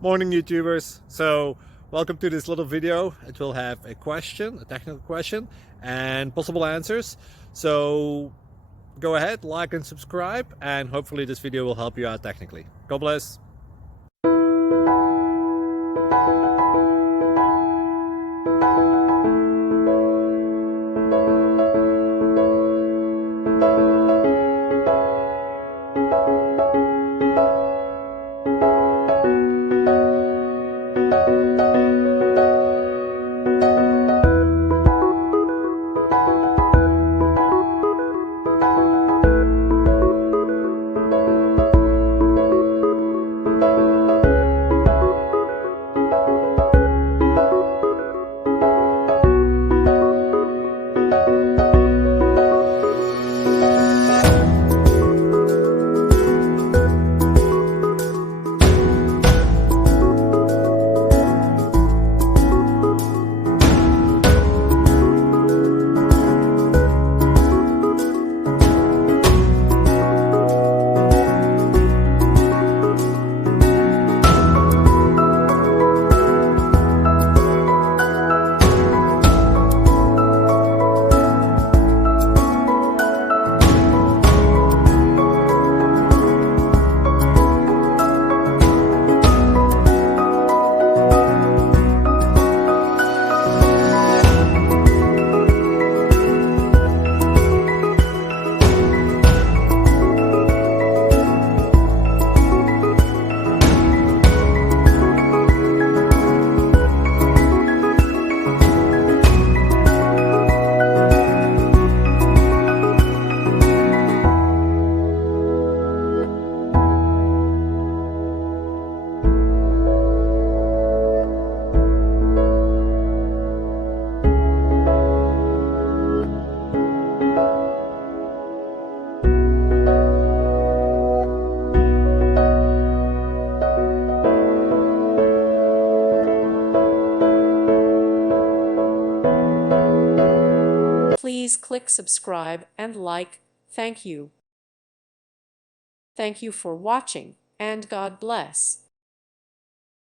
Morning, YouTubers. So, welcome to this little video. It will have a question, a technical question, and possible answers. So, go ahead, like and subscribe, and hopefully this video will help you out technically. God bless. Please click subscribe and like. Thank you. Thank you for watching, and God bless.